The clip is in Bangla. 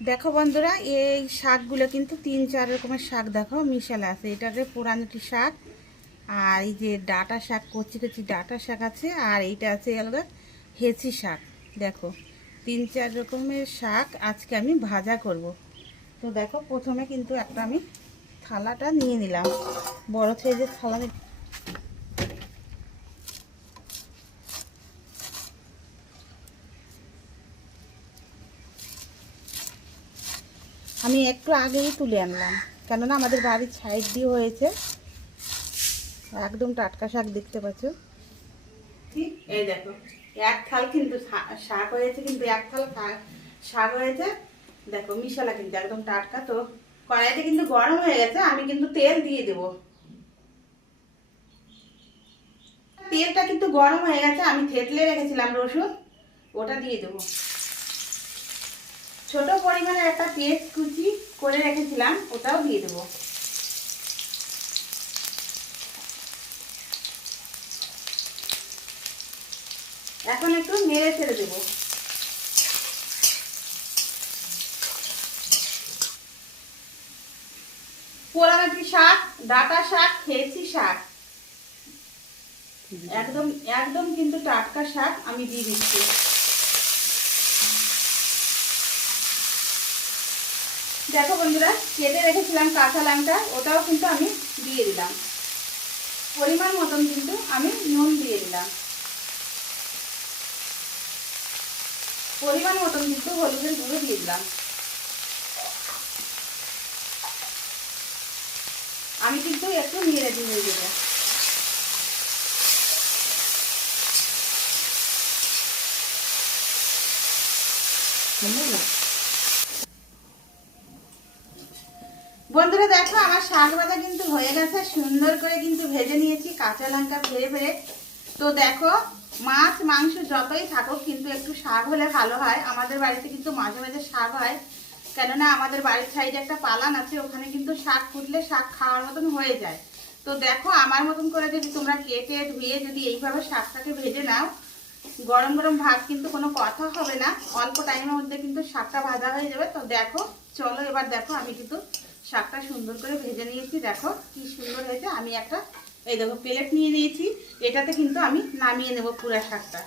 দেখো বন্ধুরা, এই শাকগুলো কিন্তু তিন, চার রকমের শাক দেখো, মিশালে আছে। এটাতে পুরানোটি শাক, আর এই যে ডাটা শাক, কচি কচি ডাটা শাক আছে, আর এইটা আছে আলাদা হেঁচি শাক। দেখো, তিন, চার রকমের শাক আজকে আমি ভাজা করব। তো দেখো, প্রথমে কিন্তু একটা আমি থালাটা নিয়ে নিলাম। বড় সাইজের থালা আমি একটু আগেই তুলে আনলাম। কেননা আমাদের বাড়ির সাইড দিয়ে হয়েছে। একদম টাটকা শাক দেখতে পাচ্ছ। এই দেখো, এক থাল কিন্তু শাক হয়েছে, কিন্তু এক থাল শাক হয়েছে। দেখো, মিশালা কিন্তু একদম টাটকা। তো কড়াইতে কিন্তু গরম হয়ে গেছে, আমি কিন্তু তেল দিয়ে দেব। তেলটা কিন্তু গরম হয়ে গেছে, আমি থেতলে রেখেছিলাম রসুন, ওটা দিয়ে দেবো। ছোট পরিমাণে একটা পেস্ট কুচি করে রেখেছিলাম, ওটাও দিয়ে দেবো। এখন একটু নেড়ে ছেড়ে দেবো। পোড়ামাটি শাক, ডাটা শাক, খেয়েছি শাক। একদম একদম কিন্তু টাটকা শাক আমি দিয়ে দিচ্ছি। দেখো বন্ধুরা, কেটে রেখেছিলাম কাঁচা লঙ্কা, ওটাও কিন্তু আমি দিয়ে দিলাম। পরিমাণ মতন কিন্তু আমি নুন দিয়ে দিলাম। পরিমাণ মতন কিন্তু হলুদের গুঁড়ো দিয়ে দিলাম। আমি কিন্তু একটু নিয়ে নেড়ে দিয়ে দেবো। বন্ধুরা দেখো, আমার শাক ভাজা কিন্তু হয়ে গেছে। সুন্দর করে কিন্তু ভেজে নিয়েছি, কাঁচা লঙ্কা ফেরে ফেরে তো দেখো, মাছ, মাংস যতই থাকুক, কিন্তু একটু শাক হলে ভালো হয়। আমাদের বাড়িতে কিন্তু মাঝে মাঝে শাক হয়। কেননা আমাদের বাড়ির সাইডে একটা পালান আছে, ওখানে কিন্তু শাক ফুটলে শাক খাওয়ার মতন হয়ে যায়। তো দেখো, আমার মতন করে যদি তোমরা কেটে ধুয়ে যদি এইভাবে শাকটাকে ভেজে নাও, গরম গরম ভাত কিন্তু কোনো কথা হবে না। অল্প টাইমের মধ্যে কিন্তু শাকটা ভাজা হয়ে যাবে। তো দেখো, চলো এবার দেখো, আমি কিন্তু শাকটা সুন্দর করে ভেজে নিয়েছি, দেখো কি সুন্দর হয়েছে। আমি একটা, এই দেখো প্লেট নিয়ে নিয়েছি। এটাতে কিন্তু আমি নামিয়ে নেব পুরা শাকটা।